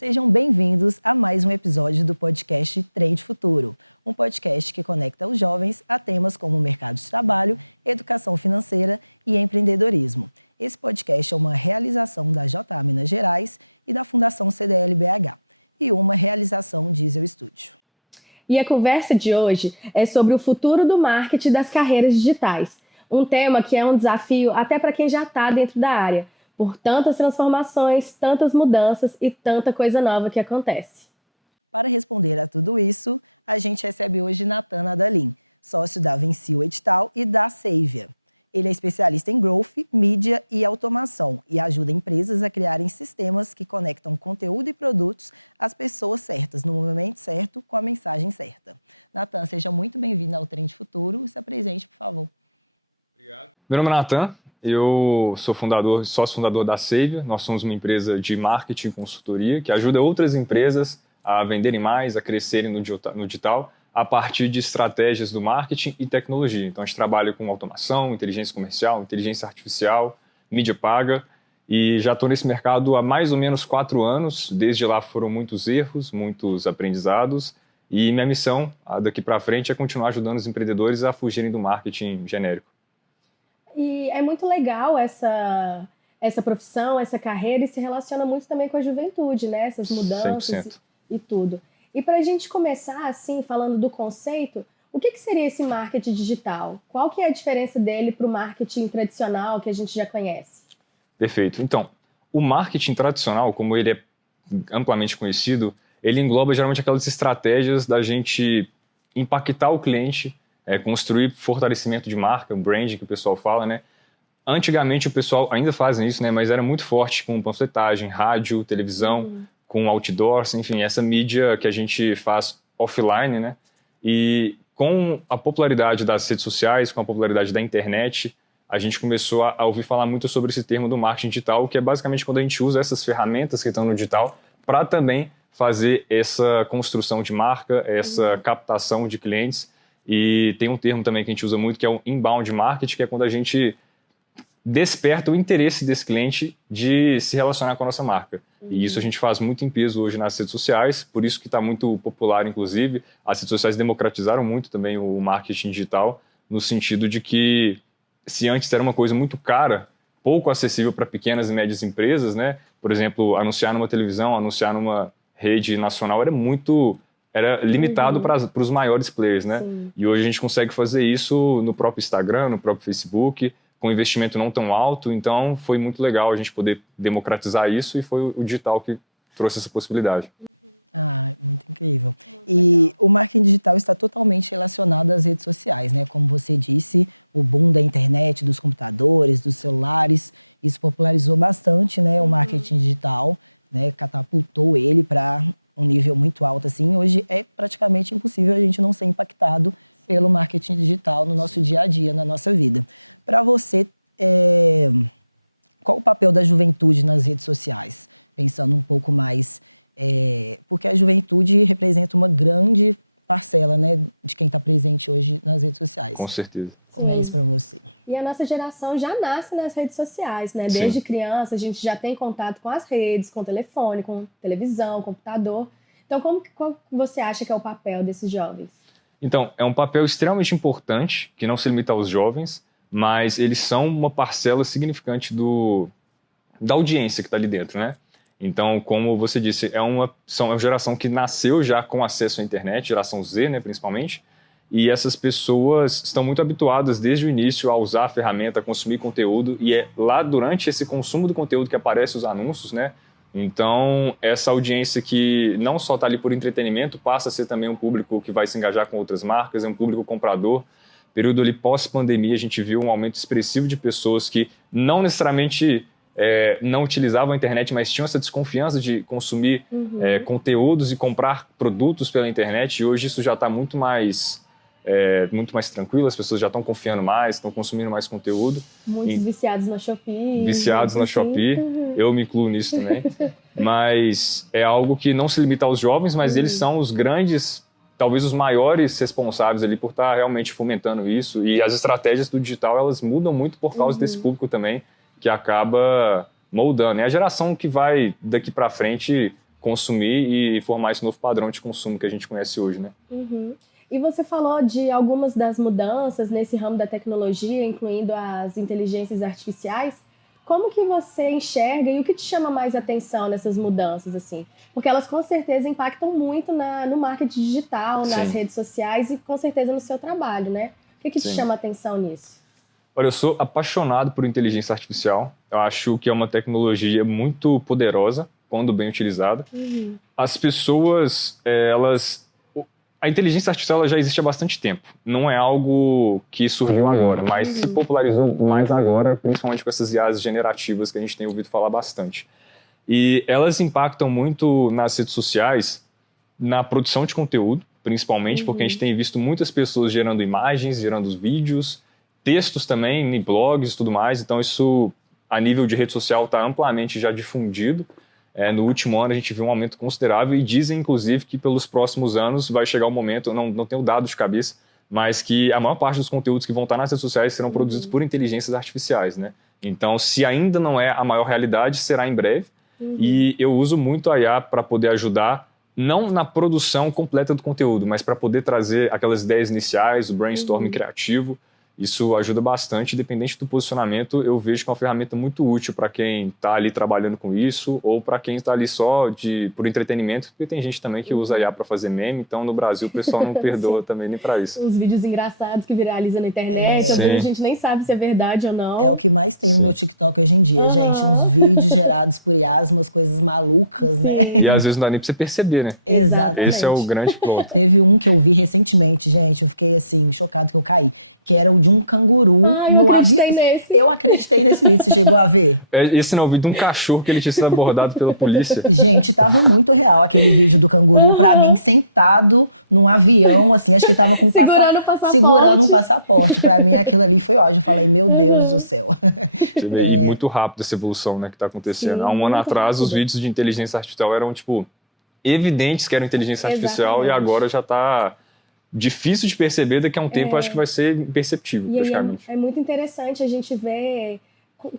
Sejam bem-vindos a mais um episódio do podcast Trend Futuro, um podcast que conecta os jovens a temas como o mercado de trabalho, educação financeira e empreendedorismo. Esse podcast é uma realização da JA Minas Gerais e da Fundação CDL-BH e uma realização Diesel Studio. E a conversa de hoje é sobre o futuro do marketing das carreiras digitais, um tema que é um desafio até para quem já está dentro da área, por tantas transformações, tantas mudanças e tanta coisa nova que acontece. Para responder a tudo isso, a gente recebe hoje Nathan Adalim, sócio da Vencil Edital e da Savia. Ele é especialista em growth, mídia e automação e ajuda empresas a criarem sistemas que conectam conteúdo e produtos às pessoas certas, no momento certo, com a mensagem certa. Nathan, seja muito bem-vindo ao Trend Futuro. Se apresente, por favor. Obrigado. Meu nome é Nathan. Eu sou sócio fundador da Savia. Nós somos uma empresa de marketing e consultoria que ajuda outras empresas a venderem mais, a crescerem no digital, a partir de estratégias do marketing e tecnologia. Então, a gente trabalha com automação, inteligência comercial, inteligência artificial, mídia paga, e já estou nesse mercado há mais ou menos 4 anos. Desde lá foram muitos erros, muitos aprendizados, e minha missão daqui para frente é continuar ajudando os empreendedores a fugirem do marketing genérico. E é muito legal essa profissão, essa carreira, e se relaciona muito também com a juventude, né? Essas mudanças e tudo. E para a gente começar, assim, falando do conceito, o que seria esse marketing digital? Qual que é a diferença dele para o marketing tradicional que a gente já conhece? Perfeito. Então, o marketing tradicional, como ele é amplamente conhecido, ele engloba geralmente aquelas estratégias da gente impactar o cliente, construir fortalecimento de marca, branding que o pessoal fala, né? Antigamente o pessoal ainda fazem isso, né? Mas era muito forte com panfletagem, rádio, televisão, com outdoors, enfim, essa mídia que a gente faz offline, né? E com a popularidade das redes sociais, com a popularidade da internet, a gente começou a ouvir falar muito sobre esse termo do marketing digital, que é basicamente quando a gente usa essas ferramentas que estão no digital para também fazer essa construção de marca, essa captação de clientes. E tem um termo também que a gente usa muito, que é o inbound marketing, que é quando a gente desperta o interesse desse cliente de se relacionar com a nossa marca. E isso a gente faz muito em peso hoje nas redes sociais, por isso que está muito popular, inclusive. As redes sociais democratizaram muito também o marketing digital, no sentido de que, se antes era uma coisa muito cara, pouco acessível para pequenas e médias empresas, né? Por exemplo, anunciar numa televisão, anunciar numa rede nacional era limitado para os maiores players, né? Sim. E hoje a gente consegue fazer isso no próprio Instagram, no próprio Facebook, com investimento não tão alto. Então foi muito legal a gente poder democratizar isso, e foi o digital que trouxe essa possibilidade. Ah, muito incrível. E o marketing digital está totalmente relacionado às redes sociais, né? Como você disse, o boom da internet, dos computadores, dos celulares, isso popularizou bastante, né? O marketing digital, né? Catapultou ele para um nível muito alto, assim. Hoje é praticamente impossível a gente não ser impactado pelo marketing digital no nosso dia a dia, na nossa vida. Para você, qual o papel da juventude nas redes sociais? Pensando um pouco mais, porque a juventude representa uma grande parcela, né, de quem está presente hoje nas redes sociais. Com certeza. Como é isso para você? E a nossa geração já nasce nas redes sociais, né? Desde criança a gente já tem contato com as redes, com o telefone, com televisão, computador. Então, qual você acha que é o papel desses jovens? Então, é um papel extremamente importante, que não se limita aos jovens, mas eles são uma parcela significante da audiência que está ali dentro, né? Então, como você disse, é uma geração que nasceu já com acesso à internet, geração Z, né, principalmente, e essas pessoas estão muito habituadas desde o início a usar a ferramenta, a consumir conteúdo, e é lá durante esse consumo do conteúdo que aparecem os anúncios, né? Então, essa audiência que não só está ali por entretenimento, passa a ser também um público que vai se engajar com outras marcas, é um público comprador. Período ali pós-pandemia, a gente viu um aumento expressivo de pessoas que não necessariamente não utilizavam a internet, mas tinham essa desconfiança de consumir conteúdos e comprar produtos pela internet, e hoje isso já está muito mais tranquilo, as pessoas já estão confiando mais, estão consumindo mais conteúdo. Muitos viciados na Shopee. Viciados na Shopee, eu me incluo nisso também. Mas é algo que não se limita aos jovens, mas eles são os grandes, talvez os maiores responsáveis ali por estar realmente fomentando isso. E as estratégias do digital, elas mudam muito por causa desse público também, que acaba moldando. É a geração que vai, daqui para frente, consumir e formar esse novo padrão de consumo que a gente conhece hoje, né? Uhum. E você falou de algumas das mudanças nesse ramo da tecnologia, incluindo as inteligências artificiais. Como que você enxerga e o que te chama mais atenção nessas mudanças, assim? Porque elas com certeza impactam muito no marketing digital, nas Sim. redes sociais e com certeza no seu trabalho, né? O que te Sim. chama atenção nisso? Olha, eu sou apaixonado por inteligência artificial. Eu acho que é uma tecnologia muito poderosa, quando bem utilizada. Uhum. As pessoas, a inteligência artificial ela já existe há bastante tempo. Não é algo que surgiu agora, mas se popularizou mais agora, principalmente com essas IAs generativas que a gente tem ouvido falar bastante. E elas impactam muito nas redes sociais, na produção de conteúdo, principalmente, porque a gente tem visto muitas pessoas gerando imagens, gerando vídeos, textos também, em blogs e tudo mais. Então isso, a nível de rede social, está amplamente já difundido. No último ano a gente viu um aumento considerável e dizem, inclusive, que pelos próximos anos vai chegar o momento, não tenho dados de cabeça, mas que a maior parte dos conteúdos que vão estar nas redes sociais serão produzidos por inteligências artificiais, né? Então, se ainda não é a maior realidade, será em breve. E eu uso muito a IA para poder ajudar, não na produção completa do conteúdo, mas para poder trazer aquelas ideias iniciais, o brainstorming criativo. Isso ajuda bastante, independente do posicionamento, eu vejo que é uma ferramenta muito útil para quem está ali trabalhando com isso ou para quem está ali só por entretenimento, porque tem gente também que usa IA para fazer meme, então no Brasil o pessoal não perdoa também nem para isso. Os vídeos engraçados que viralizam na internet, às vezes a gente nem sabe se é verdade ou não. É o que mais tem no meu TikTok hoje em dia, gente. Uns vídeos gerados por IAs, umas coisas malucas, né? E às vezes não dá nem para você perceber, né? Exatamente. Esse é o grande ponto. Teve um que eu vi recentemente, gente, eu fiquei assim, chocado que eu caí, que era o de um canguru no avião. Eu acreditei nesse vídeo, você chegou a ver? Esse não é o vídeo de um cachorro que ele tinha sido abordado pela polícia. Gente, tava muito real aquele vídeo do canguru, pra mim, sentado num avião, assim, acho que ele tava com segurando um passaporte. Pra mim, aquilo ali foi ótimo. Eu falei, meu Deus do céu. Você vê, e muito rápido essa evolução, né, que tá acontecendo. Sim, há um ano atrás, rápido. os vídeos de inteligência artificial eram, tipo, evidentes que eram inteligência artificial. E agora já tá difícil de perceber, daqui a um tempo acho que vai ser imperceptível, praticamente. É muito interessante a gente ver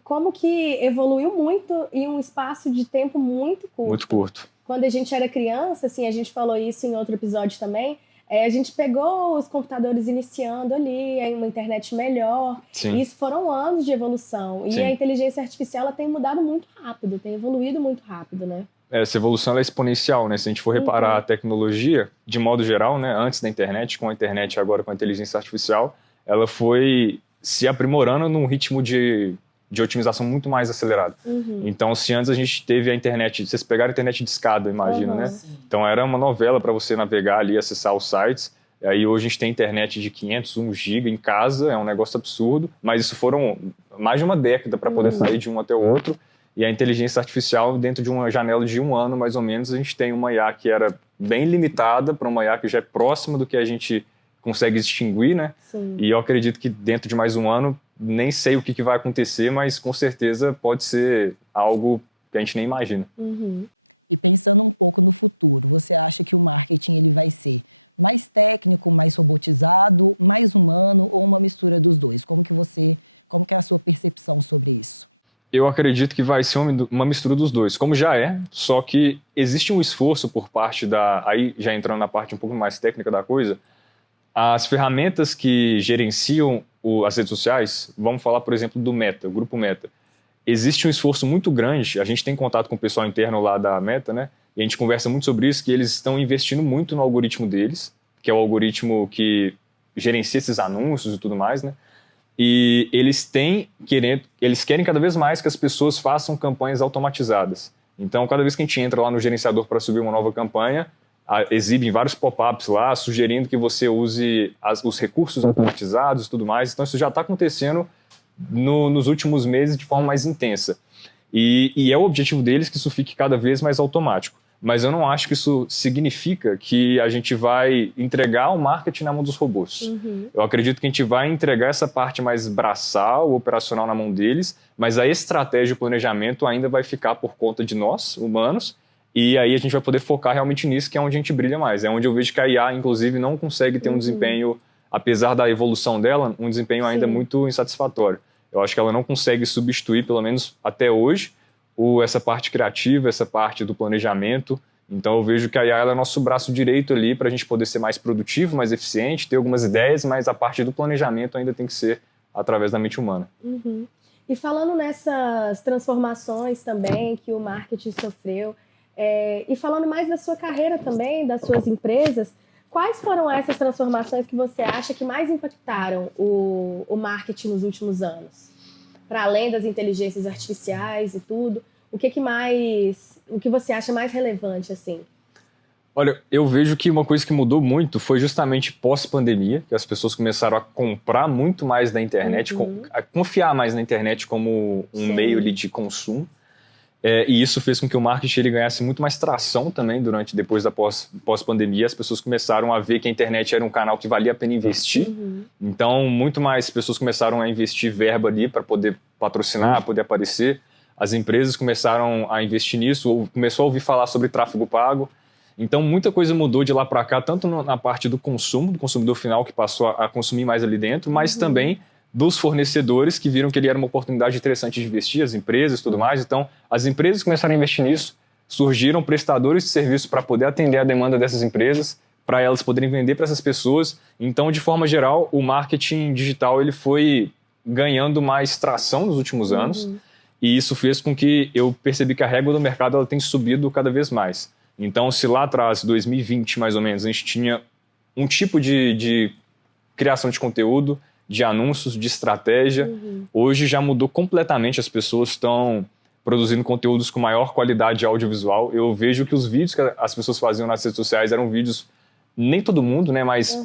como que evoluiu muito em um espaço de tempo muito curto. Muito curto. Quando a gente era criança, assim, a gente falou isso em outro episódio também, a gente pegou os computadores iniciando ali, aí uma internet melhor. Sim. E isso foram anos de evolução. E Sim. a inteligência artificial ela tem mudado muito rápido, tem evoluído muito rápido, né? Essa evolução ela é exponencial, né? Se a gente for reparar a tecnologia, de modo geral, né? Antes da internet, com a internet e agora com a inteligência artificial, ela foi se aprimorando num ritmo de otimização muito mais acelerado. Então, se antes a gente teve a internet, vocês pegaram a internet de escada, imagina, né? Então, era uma novela para você navegar ali, acessar os sites. Aí hoje a gente tem internet de 500, 1 giga em casa, é um negócio absurdo, mas isso foram mais de uma década para poder sair de um até o outro. E a inteligência artificial, dentro de uma janela de 1 ano, mais ou menos, a gente tem uma IA que era bem limitada para uma IA que já é próxima do que a gente consegue distinguir, né? Sim. E eu acredito que dentro de mais 1 ano, nem sei o que vai acontecer, mas com certeza pode ser algo que a gente nem imagina. E pensando um pouco no futuro, você acha que o marketing ele vai ser mais técnico, mais robotizado, mais humano ou uma mistura dos dois? Como que é a sua percepção sobre isso? Eu acredito que vai ser uma mistura dos dois, como já é, só que existe um esforço por parte aí já entrando na parte um pouco mais técnica da coisa, as ferramentas que gerenciam as redes sociais, vamos falar, por exemplo, do Meta, o grupo Meta. Existe um esforço muito grande, a gente tem contato com o pessoal interno lá da Meta, né? E a gente conversa muito sobre isso, que eles estão investindo muito no algoritmo deles, que é o algoritmo que gerencia esses anúncios e tudo mais, né? E eles querem cada vez mais que as pessoas façam campanhas automatizadas. Então, cada vez que a gente entra lá no gerenciador para subir uma nova campanha, exibem vários pop-ups lá, sugerindo que você use os recursos automatizados e tudo mais. Então, isso já está acontecendo nos últimos meses de forma mais intensa. E é o objetivo deles que isso fique cada vez mais automático. Mas eu não acho que isso significa que a gente vai entregar o marketing na mão dos robôs. Eu acredito que a gente vai entregar essa parte mais braçal, operacional na mão deles, mas a estratégia e o planejamento ainda vai ficar por conta de nós, humanos, e aí a gente vai poder focar realmente nisso, que é onde a gente brilha mais. É onde eu vejo que a IA, inclusive, não consegue ter um desempenho, apesar da evolução dela, um desempenho ainda muito insatisfatório. Eu acho que ela não consegue substituir, pelo menos até hoje, essa parte criativa, essa parte do planejamento Então eu vejo que a IA ela é nosso braço direito ali para a gente poder ser mais produtivo, mais eficiente, ter algumas ideias, mas a parte do planejamento ainda tem que ser através da mente humana. Uhum. E falando nessas transformações também que o marketing sofreu, e falando mais da sua carreira também, das suas empresas, quais foram essas transformações que você acha que mais impactaram o marketing nos últimos anos? Para além das inteligências artificiais e tudo, o que você acha mais relevante, assim? Olha, eu vejo que uma coisa que mudou muito foi justamente pós-pandemia, que as pessoas começaram a comprar muito mais da internet, a confiar mais na internet como um meio ali de consumo. E isso fez com que o marketing ele ganhasse muito mais tração também depois da pós-pandemia. As pessoas começaram a ver que a internet era um canal que valia a pena investir. Então, muito mais pessoas começaram a investir verba ali para poder patrocinar, poder aparecer. As empresas começaram a investir nisso, ou começou a ouvir falar sobre tráfego pago. Então, muita coisa mudou de lá para cá, tanto na parte do consumo, do consumidor final que passou a consumir mais ali dentro, mas também dos fornecedores que viram que ele era uma oportunidade interessante de investir, as empresas e tudo mais. Então, as empresas começaram a investir nisso, surgiram prestadores de serviço para poder atender a demanda dessas empresas, para elas poderem vender para essas pessoas. Então, de forma geral, o marketing digital ele foi ganhando mais tração nos últimos anos, e isso fez com que eu percebi que a régua do mercado ela tem subido cada vez mais. Então, se lá atrás, 2020 mais ou menos, a gente tinha um tipo de criação de conteúdo, de anúncios, de estratégia, hoje já mudou completamente. As pessoas estão produzindo conteúdos com maior qualidade audiovisual. Eu vejo que os vídeos que as pessoas faziam nas redes sociais eram vídeos, nem todo mundo, né, mas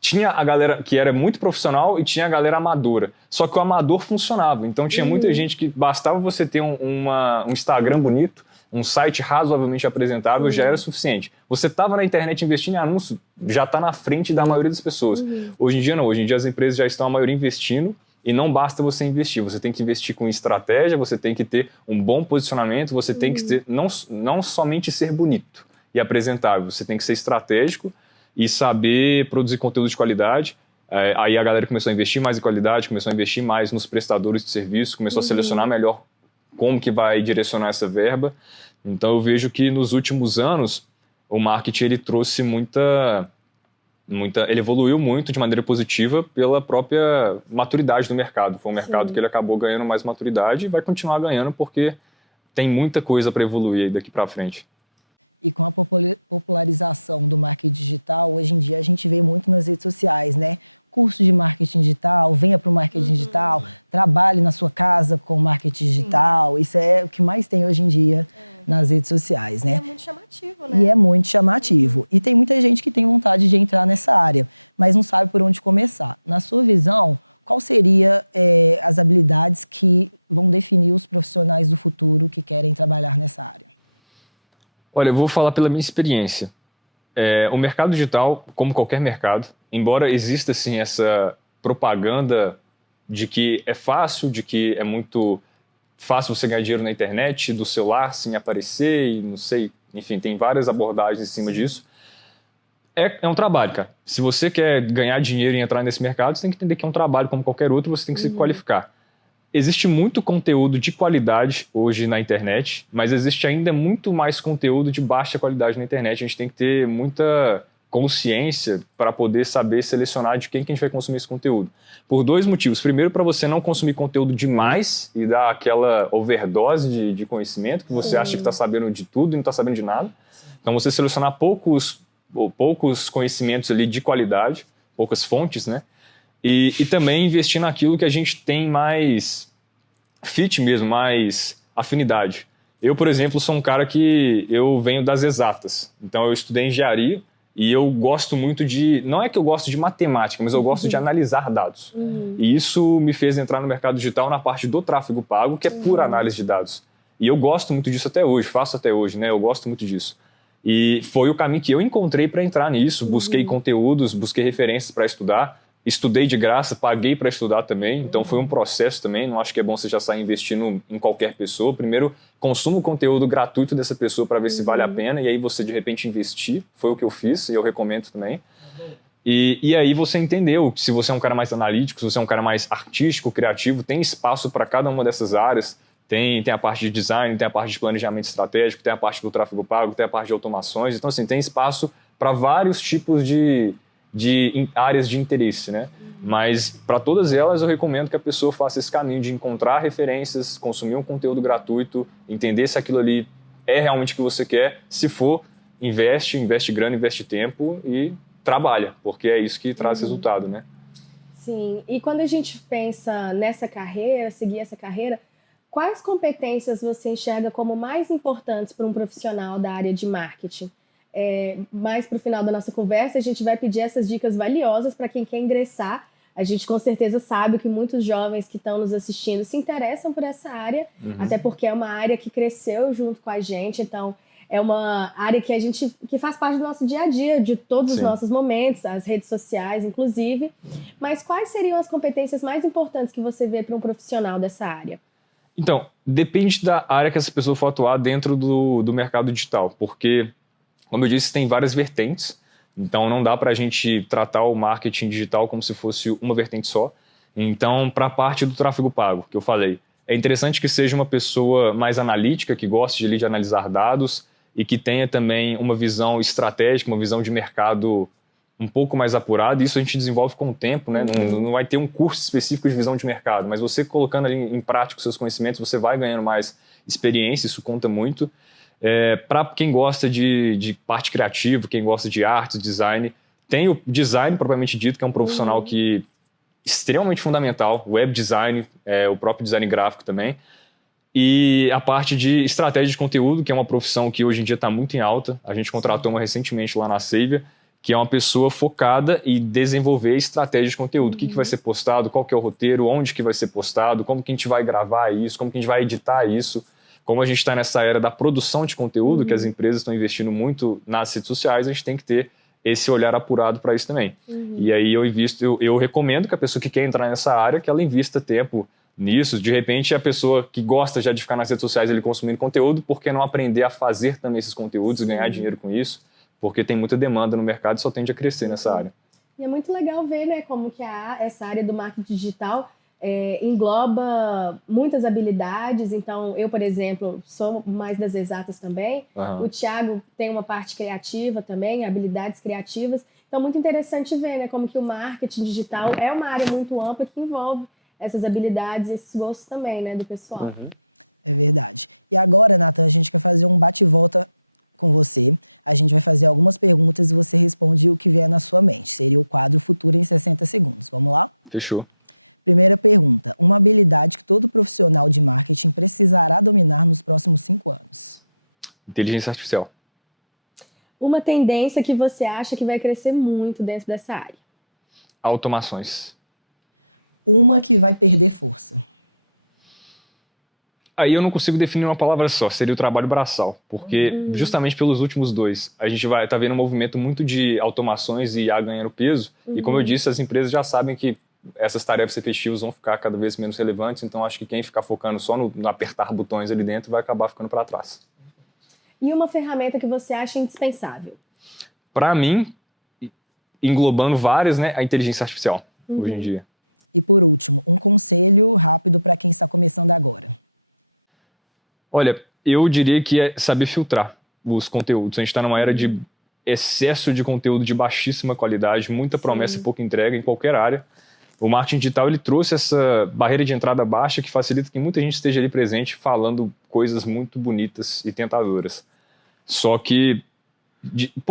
tinha a galera que era muito profissional e tinha a galera amadora. Só que o amador funcionava. Então tinha muita gente que bastava você ter um Instagram bonito, um site razoavelmente apresentável, já era suficiente. Você estava na internet investindo em anúncio, já está na frente da maioria das pessoas. Hoje em dia não, hoje em dia as empresas já estão a maioria investindo e não basta você investir, você tem que investir com estratégia, você tem que ter um bom posicionamento, você tem que ter, não somente ser bonito e apresentável, você tem que ser estratégico e saber produzir conteúdo de qualidade. Aí a galera começou a investir mais em qualidade, começou a investir mais nos prestadores de serviço, começou a selecionar melhor como que vai direcionar essa verba. Então eu vejo que nos últimos anos o marketing ele trouxe ele evoluiu muito de maneira positiva pela própria maturidade do mercado. Foi um mercado que ele acabou ganhando mais maturidade e vai continuar ganhando porque tem muita coisa para evoluir daqui para frente. E com a popularização do marketing digital, hoje em dia a gente vê muito nas redes sociais, né? Curso de marketing digital, venha para o marketing digital, trabalhe na sua casa com marketing digital. Isso é o que mais tem hoje em dia nas redes sociais, né? E é muito chamativo, né? E é muito chamativo. E tem muita gente que tem vontade de entrar nessa área, mas não sabe por onde começar. Na sua visão, qual seria as habilidades que vão definir os profissionais do futuro que querem trabalhar nessa área? Olha, eu vou falar pela minha experiência. O mercado digital, como qualquer mercado, embora exista assim, essa propaganda de que é fácil, de que é muito fácil você ganhar dinheiro na internet, do celular sem aparecer e não sei, enfim, tem várias abordagens em cima disso. É um trabalho, cara. Se você quer ganhar dinheiro e entrar nesse mercado, você tem que entender que é um trabalho como qualquer outro, você tem que se qualificar. Existe muito conteúdo de qualidade hoje na internet, mas existe ainda muito mais conteúdo de baixa qualidade na internet. A gente tem que ter muita consciência para poder saber selecionar de quem que a gente vai consumir esse conteúdo. Por dois motivos. Primeiro, para você não consumir conteúdo demais e dar aquela overdose de conhecimento, que você acha que está sabendo de tudo e não está sabendo de nada. Então, você selecionar poucos conhecimentos ali de qualidade, poucas fontes, né? E também investir naquilo que a gente tem mais fit mesmo, mais afinidade. Eu, por exemplo, sou um cara que eu venho das exatas. Então, eu estudei engenharia e eu gosto muito não é que eu gosto de matemática, mas eu gosto de analisar dados. E isso me fez entrar no mercado digital na parte do tráfego pago, que é pura análise de dados. E eu gosto muito disso até hoje, faço até hoje, né? Eu gosto muito disso. E foi o caminho que eu encontrei para entrar nisso. Busquei conteúdos, busquei referências para estudar. Estudei de graça, paguei para estudar também, então foi um processo também. Não acho que é bom você já sair investindo em qualquer pessoa. Primeiro, consuma o conteúdo gratuito dessa pessoa para ver se vale a pena, e aí você de repente investir. Foi o que eu fiz e eu recomendo também. E aí você entendeu que se você é um cara mais analítico, se você é um cara mais artístico, criativo, tem espaço para cada uma dessas áreas. tem a parte de design, tem a parte de planejamento estratégico, tem a parte do tráfego pago, tem a parte de automações. Então, assim, tem espaço para vários tipos de áreas de interesse, né? Mas para todas elas eu recomendo que a pessoa faça esse caminho de encontrar referências, consumir um conteúdo gratuito, entender se aquilo ali é realmente o que você quer. Se for, investe grana, investe tempo e trabalha, porque é isso que traz resultado, né? Sim, e quando a gente pensa nessa carreira, seguir essa carreira, quais competências você enxerga como mais importantes para um profissional da área de marketing? Mais para o final da nossa conversa, a gente vai pedir essas dicas valiosas para quem quer ingressar. A gente com certeza sabe que muitos jovens que estão nos assistindo se interessam por essa área, até porque é uma área que cresceu junto com a gente, então é uma área que faz parte do nosso dia a dia, de todos os nossos momentos, as redes sociais, inclusive. Mas quais seriam as competências mais importantes que você vê para um profissional dessa área? Então, depende da área que essa pessoa for atuar dentro do mercado digital, porque, como eu disse, tem várias vertentes, então não dá para a gente tratar o marketing digital como se fosse uma vertente só. Então, para a parte do tráfego pago, que eu falei, é interessante que seja uma pessoa mais analítica, que goste de analisar dados e que tenha também uma visão estratégica, uma visão de mercado um pouco mais apurada. Isso a gente desenvolve com o tempo, né? Não vai ter um curso específico de visão de mercado, mas você colocando ali em prática os seus conhecimentos, você vai ganhando mais experiência, isso conta muito. Para quem gosta de parte criativa, quem gosta de arte, design, tem o design propriamente dito, que é um profissional que extremamente fundamental, web design, o próprio design gráfico também, e a parte de estratégia de conteúdo, que é uma profissão que hoje em dia está muito em alta. A gente contratou uma recentemente lá na Savia, que é uma pessoa focada em desenvolver estratégia de conteúdo. O que vai ser postado, qual que é o roteiro, onde que vai ser postado, como que a gente vai gravar isso, como que a gente vai editar isso. Como a gente está nessa era da produção de conteúdo, que as empresas estão investindo muito nas redes sociais, a gente tem que ter esse olhar apurado para isso também. E aí eu recomendo que a pessoa que quer entrar nessa área, que ela invista tempo nisso. De repente, a pessoa que gosta já de ficar nas redes sociais ele consumindo conteúdo, por que não aprender a fazer também esses conteúdos e ganhar dinheiro com isso? Porque tem muita demanda no mercado e só tende a crescer nessa área. E é muito legal ver, né, como que essa área do marketing digital engloba muitas habilidades. Então, eu, por exemplo, sou mais das exatas também. O Thiago tem uma parte criativa também, habilidades criativas. Então, muito interessante ver, né, como que o marketing digital é uma área muito ampla que envolve essas habilidades e esses gostos também, né, do pessoal. É verdade. E agora, Nathan, a gente quer fazer um bate-volta com você. A gente vai fazer algumas perguntas e você responde o que vier na sua mente. Seria o quadro Futuro em 60 segundos. Vamos lá? Fechou. Primeira pergunta. Uma habilidade que todo profissional de marketing precisará dominar nos próximos 5 anos. Inteligência artificial. Uma tendência que você acha que vai crescer muito dentro dessa área. Automações. Uma que vai perder força. Aí eu não consigo definir uma palavra só, seria o trabalho braçal, porque justamente pelos últimos 2, a gente tá vendo um movimento muito de automações e IA ganhando peso, e como eu disse, as empresas já sabem que essas tarefas repetitivas vão ficar cada vez menos relevantes, então acho que quem ficar focando só no apertar botões ali dentro vai acabar ficando para trás. E uma ferramenta que você acha indispensável? Para mim, englobando várias, né, a inteligência artificial, hoje em dia. E por último, um conselho rápido para quem está começando agora. Olha, eu diria que é saber filtrar os conteúdos. A gente está numa era de excesso de conteúdo de baixíssima qualidade, muita promessa e pouca entrega em qualquer área. O marketing digital ele trouxe essa barreira de entrada baixa que facilita que muita gente esteja ali presente falando coisas muito bonitas e tentadoras. Só que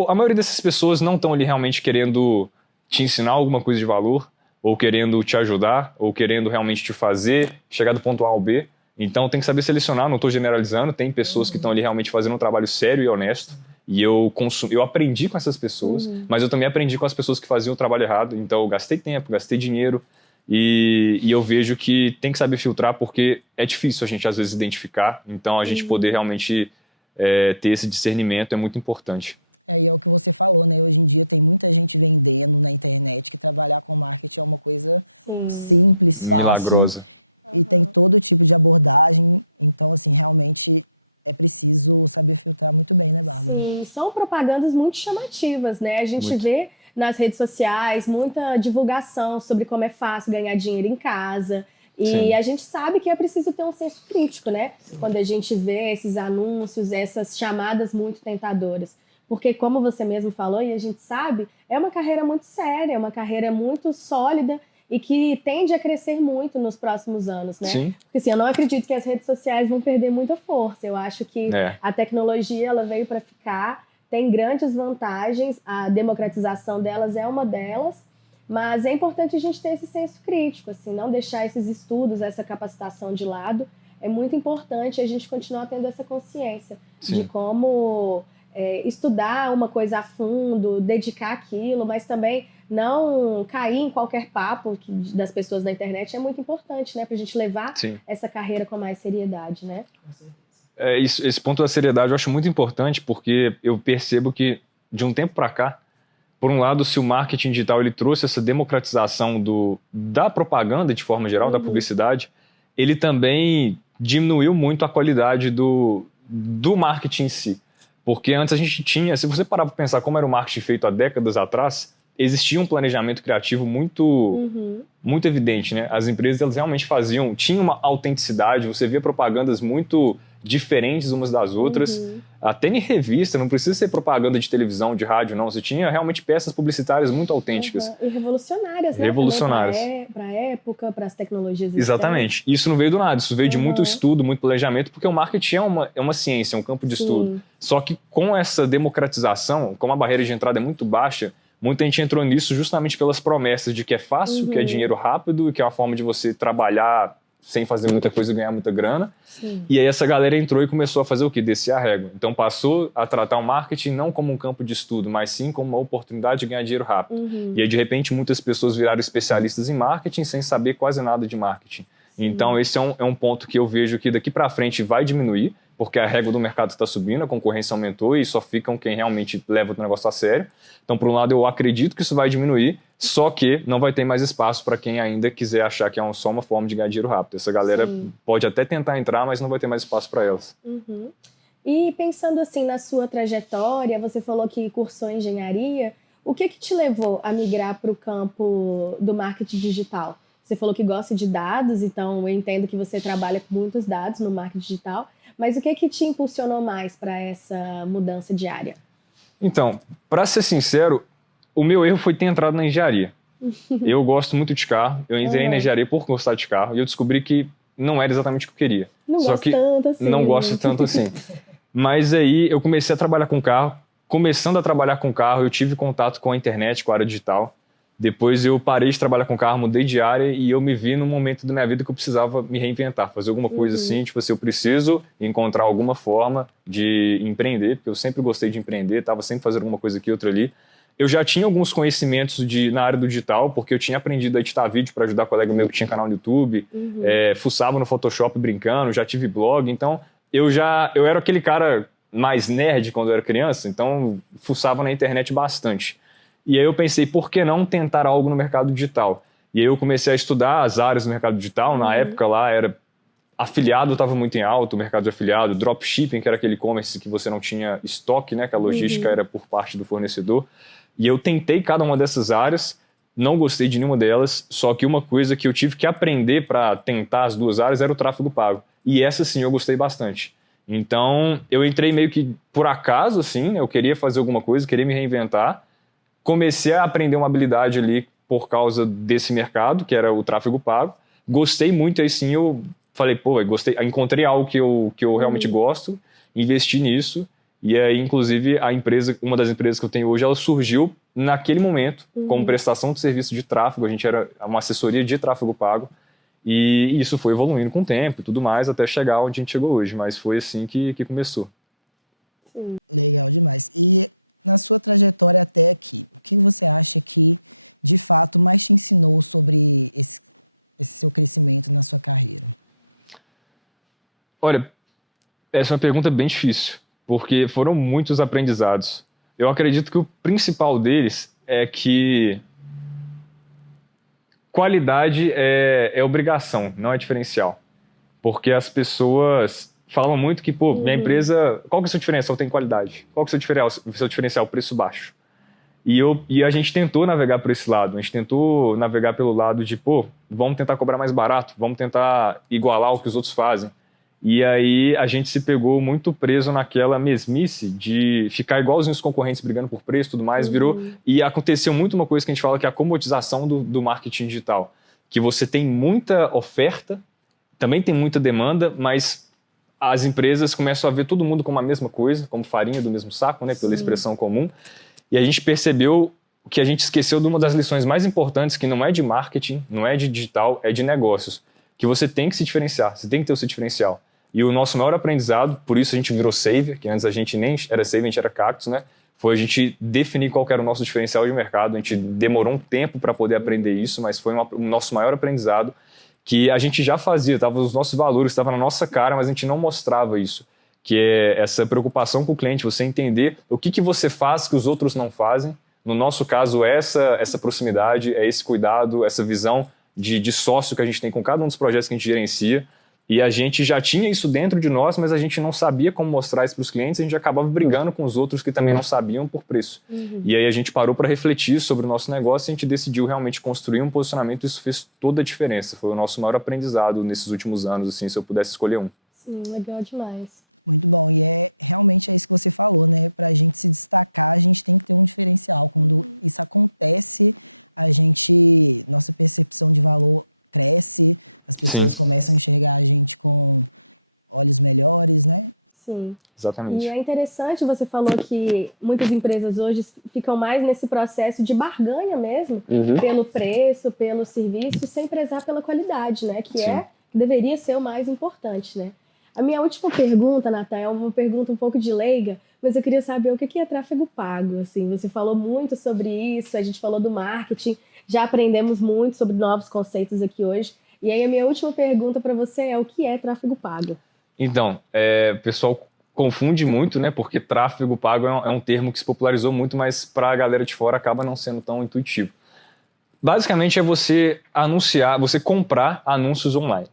a maioria dessas pessoas não estão ali realmente querendo te ensinar alguma coisa de valor, ou querendo te ajudar, ou querendo realmente te fazer chegar do ponto A ao B. Então tem que saber selecionar, não estou generalizando, tem pessoas que estão ali realmente fazendo um trabalho sério e honesto, e eu aprendi com essas pessoas, mas eu também aprendi com as pessoas que faziam o trabalho errado, então eu gastei tempo, gastei dinheiro, e eu vejo que tem que saber filtrar, porque é difícil a gente às vezes identificar, então a gente poder realmente ter esse discernimento é muito importante. E é o que você falou, né? Hoje em dia tem muita gente vendendo na internet que trabalhar com marketing é uma coisa simples, fácil. Milagrosa. E tem todo tipo de abordagem, então, assim, realmente é preciso saber filtrar muito bem, né, Bárbara? Sim, são propagandas muito chamativas, né? A gente vê nas redes sociais muita divulgação sobre como é fácil ganhar dinheiro em casa, E Sim. a gente sabe que é preciso ter um senso crítico, né? Quando a gente vê esses anúncios, essas chamadas muito tentadoras. Porque, como você mesmo falou, e a gente sabe, é uma carreira muito séria, é uma carreira muito sólida e que tende a crescer muito nos próximos anos, né? Sim. Porque assim, eu não acredito que as redes sociais vão perder muita força. Eu acho que a tecnologia ela veio para ficar, tem grandes vantagens, a democratização delas é uma delas, mas é importante a gente ter esse senso crítico, assim, não deixar esses estudos, essa capacitação de lado. É muito importante a gente continuar tendo essa consciência de como estudar uma coisa a fundo, dedicar aquilo, mas também não cair em qualquer papo das pessoas na internet é muito importante, né? Pra gente levar essa carreira com mais seriedade, né? Esse ponto da seriedade eu acho muito importante, porque eu percebo que, de um tempo para cá, por um lado, se o marketing digital ele trouxe essa democratização da propaganda, de forma geral, da publicidade, ele também diminuiu muito a qualidade do marketing em si. Porque antes a gente tinha, se você parar para pensar como era o marketing feito há décadas atrás, existia um planejamento criativo muito evidente, né? As empresas elas realmente tinham uma autenticidade, você via propagandas muito diferentes umas das outras, até em revista, não precisa ser propaganda de televisão, de rádio, não, você tinha realmente peças publicitárias muito autênticas. E revolucionárias, né? Revolucionárias. Para a época, para as tecnologias. Exatamente. Isso não veio do nada, isso veio de muito estudo, muito planejamento, porque o marketing é uma ciência, é um campo de estudo. Só que com essa democratização, como a barreira de entrada é muito baixa, muita gente entrou nisso justamente pelas promessas de que é fácil, que é dinheiro rápido e que é uma forma de você trabalhar sem fazer muita coisa e ganhar muita grana. E aí essa galera entrou e começou a fazer o quê? Descer a régua. Então passou a tratar o marketing não como um campo de estudo, mas sim como uma oportunidade de ganhar dinheiro rápido. E aí de repente muitas pessoas viraram especialistas em marketing sem saber quase nada de marketing. Então esse é um ponto que eu vejo que daqui para frente vai diminuir, porque a régua do mercado está subindo, a concorrência aumentou e só ficam quem realmente leva o negócio a sério. Então, por um lado, eu acredito que isso vai diminuir, só que não vai ter mais espaço para quem ainda quiser achar que é só uma forma de ganhar dinheiro rápido. Essa galera pode até tentar entrar, mas não vai ter mais espaço para elas. E pensando assim na sua trajetória, você falou que cursou engenharia, o que te levou a migrar para o campo do marketing digital? Você falou que gosta de dados, então eu entendo que você trabalha com muitos dados no marketing digital, mas o que te impulsionou mais para essa mudança de área? Então, para ser sincero, o meu erro foi ter entrado na engenharia. Eu gosto muito de carro, eu entrei na engenharia por gostar de carro e eu descobri que não era exatamente o que eu queria. Não gosto tanto assim. Mas aí eu comecei a trabalhar com carro. Começando a trabalhar com carro, eu tive contato com a internet, com a área digital. Depois eu parei de trabalhar com carro, mudei de área e eu me vi num momento da minha vida que eu precisava me reinventar, fazer alguma coisa assim, tipo assim, eu preciso encontrar alguma forma de empreender, porque eu sempre gostei de empreender, estava sempre fazendo alguma coisa aqui, outra ali. Eu já tinha alguns conhecimentos na área do digital, porque eu tinha aprendido a editar vídeo para ajudar colega meu que tinha canal no YouTube, fuçava no Photoshop brincando, já tive blog, então eu era aquele cara mais nerd quando eu era criança, então fuçava na internet bastante. E aí eu pensei, por que não tentar algo no mercado digital? E aí eu comecei a estudar as áreas do mercado digital. Na época lá era afiliado, estava muito em alta, o mercado de afiliado, dropshipping, que era aquele e-commerce que você não tinha estoque, né? Que a logística era por parte do fornecedor. E eu tentei cada uma dessas áreas, não gostei de nenhuma delas, só que uma coisa que eu tive que aprender para tentar as duas áreas era o tráfego pago. E essa sim eu gostei bastante. Então eu entrei meio que por acaso, assim, eu queria fazer alguma coisa, queria me reinventar. Comecei a aprender uma habilidade ali por causa desse mercado, que era o tráfego pago. Gostei muito, aí sim eu falei, gostei, encontrei algo que eu realmente gosto, investi nisso. E aí, inclusive, uma das empresas que eu tenho hoje, ela surgiu naquele momento, como prestação de serviço de tráfego. A gente era uma assessoria de tráfego pago. E isso foi evoluindo com o tempo e tudo mais, até chegar onde a gente chegou hoje. Mas foi assim que começou. Legal demais. E na sua trajetória até aqui, o que você acha que, de fato, mais te ensinou sobre esse seu crescimento na sua carreira? Olha, essa é uma pergunta bem difícil, porque foram muitos aprendizados. Eu acredito que o principal deles é que qualidade é obrigação, não é diferencial. Porque as pessoas falam muito que, minha empresa... Qual que é o seu diferencial? Tem qualidade. Qual que é o seu diferencial? Preço baixo. E a gente tentou navegar por esse lado, a gente tentou navegar pelo lado de, pô, vamos tentar cobrar mais barato, vamos tentar igualar o que os outros fazem. E aí a gente se pegou muito preso naquela mesmice de ficar igualzinho os concorrentes brigando por preço e tudo mais, e aconteceu muito uma coisa que a gente fala que é a comodização do marketing digital, que você tem muita oferta, também tem muita demanda, mas as empresas começam a ver todo mundo como a mesma coisa, como farinha do mesmo saco, né, pela expressão comum. E a gente percebeu que a gente esqueceu de uma das lições mais importantes, que não é de marketing, não é de digital, é de negócios. Que você tem que se diferenciar, você tem que ter o seu diferencial. E o nosso maior aprendizado, por isso a gente virou Saver, que antes a gente nem era Saver, a gente era Cactus, né? Foi a gente definir qual era o nosso diferencial de mercado. A gente demorou um tempo para poder aprender isso, mas foi o nosso maior aprendizado, que a gente já fazia, tava os nossos valores, estava na nossa cara, mas a gente não mostrava isso. Que é essa preocupação com o cliente, você entender o que você faz que os outros não fazem. No nosso caso, essa proximidade, é esse cuidado, essa visão de sócio que a gente tem com cada um dos projetos que a gente gerencia. E a gente já tinha isso dentro de nós, mas a gente não sabia como mostrar isso para os clientes, a gente acabava brigando com os outros que também não sabiam por preço. E aí a gente parou para refletir sobre o nosso negócio e a gente decidiu realmente construir um posicionamento e isso fez toda a diferença. Foi o nosso maior aprendizado nesses últimos anos, assim, se eu pudesse escolher um. Sim, legal demais. Muito bom, e realmente é isso que você falou, né? Para a gente se destacar, a gente tem que ter um diferencial. Quando isso acontece, nossa percepção de valor cresce, as pessoas começam a enxergar a gente com olhos melhores, né? Sim. Exatamente. E é interessante, você falou que muitas empresas hoje ficam mais nesse processo de barganha mesmo, pelo preço, pelo serviço, sem prezar pela qualidade, né? Que deveria ser o mais importante, né? A minha última pergunta, Natália, é uma pergunta um pouco de leiga, mas eu queria saber o que é tráfego pago, assim. Você falou muito sobre isso, a gente falou do marketing, já aprendemos muito sobre novos conceitos aqui hoje. E aí a minha última pergunta para você é o que é tráfego pago? Então, o pessoal confunde muito, né? Porque tráfego pago é um termo que se popularizou muito, mas para a galera de fora acaba não sendo tão intuitivo. Basicamente é você anunciar, você comprar anúncios online.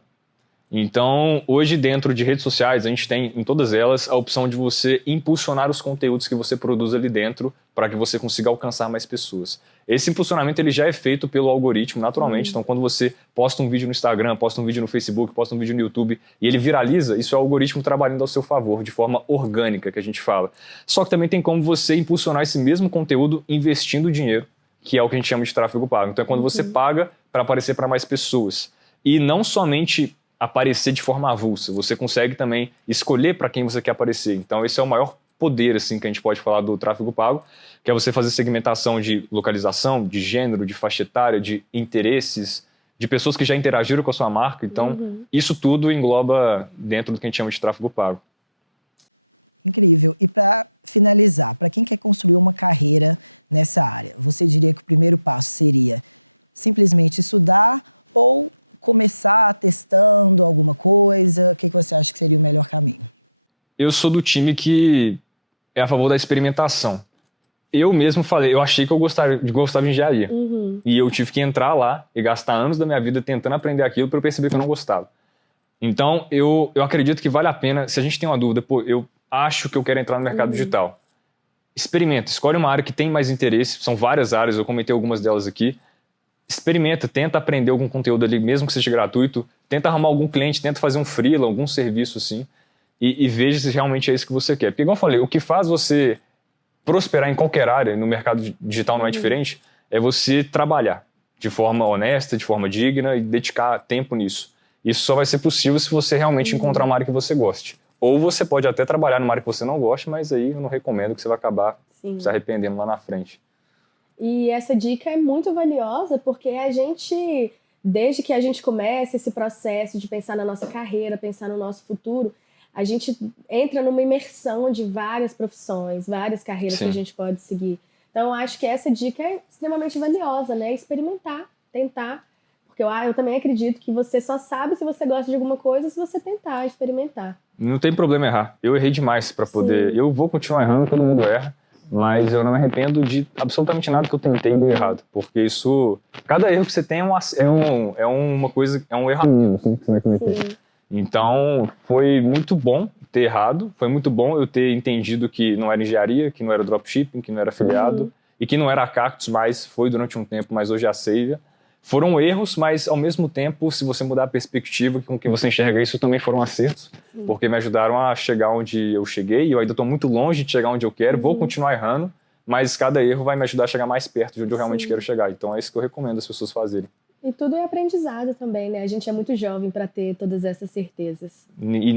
Então, hoje dentro de redes sociais, a gente tem em todas elas a opção de você impulsionar os conteúdos que você produz ali dentro para que você consiga alcançar mais pessoas. Esse impulsionamento ele já é feito pelo algoritmo naturalmente, então quando você posta um vídeo no Instagram, posta um vídeo no Facebook, posta um vídeo no YouTube e ele viraliza, isso é o algoritmo trabalhando ao seu favor, de forma orgânica que a gente fala. Só que também tem como você impulsionar esse mesmo conteúdo investindo dinheiro, que é o que a gente chama de tráfego pago. Então é quando você paga para aparecer para mais pessoas. E não somente aparecer de forma avulsa, você consegue também escolher para quem você quer aparecer. Então esse é o maior poder assim, que a gente pode falar do tráfego pago, que é você fazer segmentação de localização, de gênero, de faixa etária, de interesses, de pessoas que já interagiram com a sua marca. Então isso tudo engloba dentro do que a gente chama de tráfego pago. Incrível. E para finalizar, para quem quer construir uma carreira nessa área, você diria que o primeiro passo seria simplesmente estudar ou começar testando alguma coisa? O que você acha que seria o melhor caminho? Eu sou do time que é a favor da experimentação. Eu mesmo falei, eu achei que eu gostava de engenharia. E eu tive que entrar lá e gastar anos da minha vida tentando aprender aquilo para eu perceber que eu não gostava. Então, eu acredito que vale a pena, se a gente tem uma dúvida, pô, eu acho que eu quero entrar no mercado digital. Experimenta, escolhe uma área que tem mais interesse, são várias áreas, eu comentei algumas delas aqui. Experimenta, tenta aprender algum conteúdo ali, mesmo que seja gratuito, tenta arrumar algum cliente, tenta fazer um freela, algum serviço assim, e veja se realmente é isso que você quer. Porque, igual eu falei, o que faz você prosperar em qualquer área, no mercado digital não é diferente, é você trabalhar de forma honesta, de forma digna e dedicar tempo nisso. Isso só vai ser possível se você realmente encontrar uma área que você goste. Ou você pode até trabalhar numa área que você não goste, mas aí eu não recomendo, que você vai acabar se arrependendo lá na frente. E essa dica é muito valiosa porque a gente, desde que a gente começa esse processo de pensar na nossa carreira, pensar no nosso futuro, a gente entra numa imersão de várias profissões, várias carreiras que a gente pode seguir. Então, eu acho que essa dica é extremamente valiosa, né? Experimentar, tentar. Porque eu também acredito que você só sabe se você gosta de alguma coisa se você tentar, experimentar. Não tem problema errar. Eu errei demais para poder... Eu vou continuar errando, todo mundo erra. Mas eu não me arrependo de absolutamente nada que eu tentei e deu errado. Porque isso... Cada erro que você tem é uma coisa... É um erro assim, que você vai cometer. Então, foi muito bom ter errado. Foi muito bom eu ter entendido que não era engenharia, que não era dropshipping, que não era afiliado. e que não era a Cactus, mas foi durante um tempo, mas hoje é a Savior. Foram erros, mas ao mesmo tempo, se você mudar a perspectiva com que você enxerga isso, também foram acertos, porque me ajudaram a chegar onde eu cheguei, e eu ainda estou muito longe de chegar onde eu quero, vou continuar errando, mas cada erro vai me ajudar a chegar mais perto de onde eu realmente quero chegar. Então é isso que eu recomendo as pessoas fazerem. E tudo é aprendizado também, né? A gente é muito jovem para ter todas essas certezas. E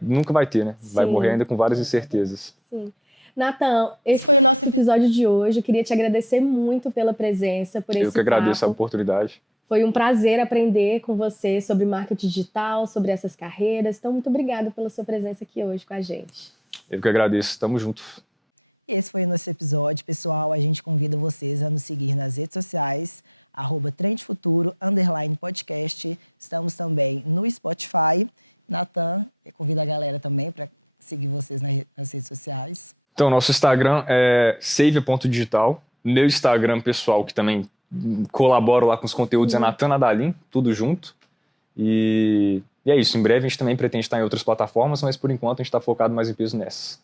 nunca vai ter, né? Vai morrer ainda com várias incertezas. Sim. Nathan, esse foi o nosso episódio de hoje. Eu queria te agradecer muito pela presença, por esse papo. Eu que agradeço a oportunidade. Foi um prazer aprender com você sobre marketing digital, sobre essas carreiras. Então, muito obrigada pela sua presença aqui hoje com a gente. Eu que agradeço. Tamo junto. Esse foi o nosso episódio, pessoal. A gente convida vocês a nos seguir nas redes sociais, @trendfuturo_podcast. Estamos também no Spotify. Nathan, convida a galera também para seguir vocês nas redes sociais. Então, nosso Instagram é savia.digital. Meu Instagram pessoal, que também colaboro lá com os conteúdos, é Nathan Adalim, tudo junto. E é isso. Em breve a gente também pretende estar em outras plataformas, mas por enquanto a gente está focado mais em peso nessas.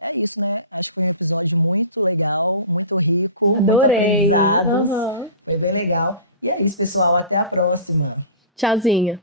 É isso, né? Acho que foi um episódio muito legal, muito rico, muito aprendizados. Foi bem legal. E é isso, pessoal. Até a próxima. Tchauzinho.